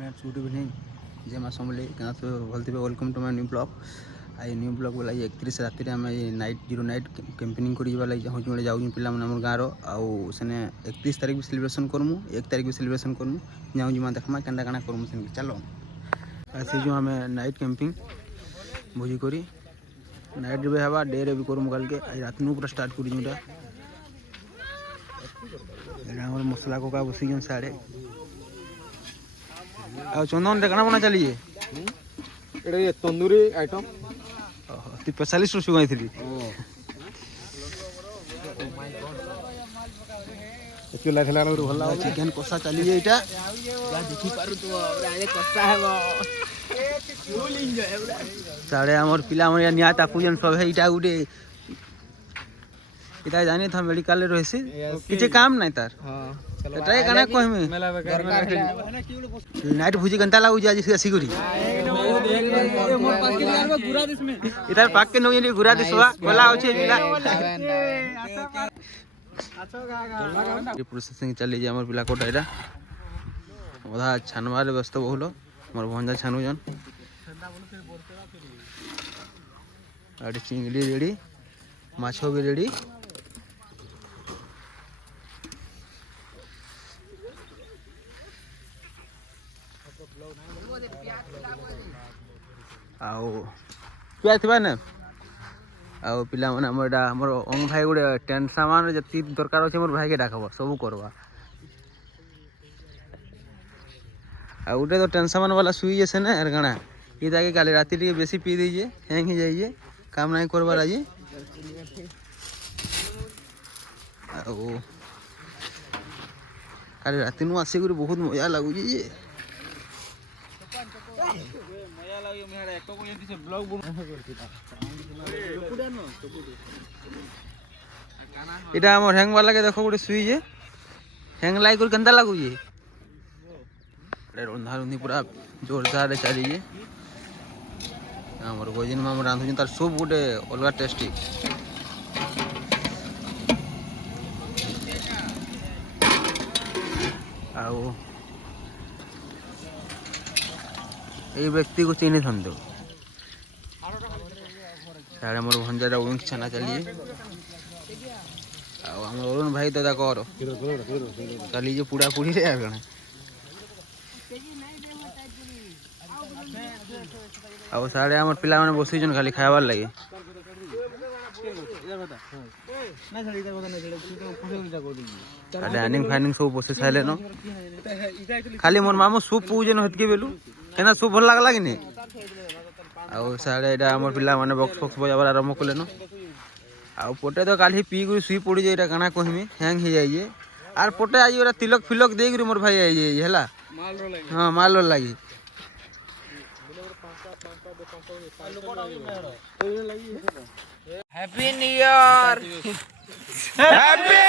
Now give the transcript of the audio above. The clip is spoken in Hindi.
फ्रेंड्स गुड इवनिंग जय माँ समले क्या तो भलते welcome to my new blog I new blog बोला 31 राति आम नाइट जीरो नाइट कैंपेनिंग करा लगे चाहूँ जोड़े जाऊँ पिला आम गाँव आउ से 31 तारीख भी सेलिब्रेशन करमु 1 तारीख भी सेलिब्रेशन करमु जाऊँ जीमा देखमा केन्ता काଣା करमु से चलो ऐसे जो आम नाइट कैंपिंग भोजी करी नाइट भी हवा डे रे भी करमु कल के रात पूरा स्टार्ट करी जोटा मसला कोका बसी साड़े आ चंदन काଣା बना चलिए ये तंदूरी आइटम तु 45 रु सुगाई थी चूल्हा थिला भल चिकेन कषा चली एटा देखि पारु तो आले कषा हेबो फुल एंजॉय हमरा साडे हमर पिला हमर निया तापुजन सब है इटा गुटे इता जाने था मेडिकल रे रहसी किछ काम नहीं तार हां एटाई काना कहमे नाइट भुजी घंटा लागु जा जिसे सिगुरी मोर पास के यार गुरा दिस में इधर पाक के नोये गुरा दिसवा बोला होछे पिला ये प्रोसेसिंग चली जे हमर पिला कोटा एटा ओधा छानवार व्यस्त बहुलो हमर भंजा छानु जन आडी चिंगली रेडी माछो भी रेडी आओ क्या थी ना आओ पिला माने हमर अंग भाई गुडे टेंट सामान जति दरकार अछि हमर भाई के डाकबो सब करबा आ उठे तो टेंट सामान वाला सुई जैसे ना अरगणा ई ताके काले राती रे बेसी पी दीजिए हैंग ही जाइए काम नहीं करबा राजी आओ काले राती नु आसे गुरे बहुत मजा लागु जी इटा हमर हैंग वाला के देखो गोटे सुई जे हैंग लाई कर केंता लागु जे रे रंधा रंधी पूरा जोरदार चली जे हमर गोजिन में हम रांधु तार सब गोटे अलगा टेस्टी आओ ये व्यक्ति को चिन्ह थंदो सारे मोर भंजारा उंक छना चलिए आ हम अरुण भाई दादा कर चली जो पूरा पूरी रे आगण आ सारे हमर पिला माने बसी जन खाली खायबार लागे डाइनिंग फाइनिंग सब बसे साइले न खाली मोर मामू सूप पूजन हतके बेलु केना सूप भल लागला कि ने आ सारे एटा हमर पिला माने बॉक्स बॉक्स बजावर आरंभ कले न आ पोटे तो काली पी गुरी सुई पड़ी जे एटा काना कहमी हैंग हे जाइए आर पोटे आई ओरा तिलक फिलक दे गुरी मोर भाई आई जे हैला माल रो लागी हां माल रो लागी हैप्पी न्यू ईयर हैप्पी